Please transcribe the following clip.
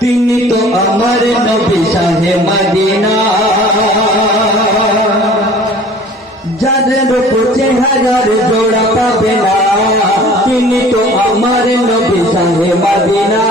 তিনি তো আমার নবী শাহে মদিনা, যার রূপ চেহারার জোড়া পাবে না। তিনি তো আমার নবী শাহে মদিনা।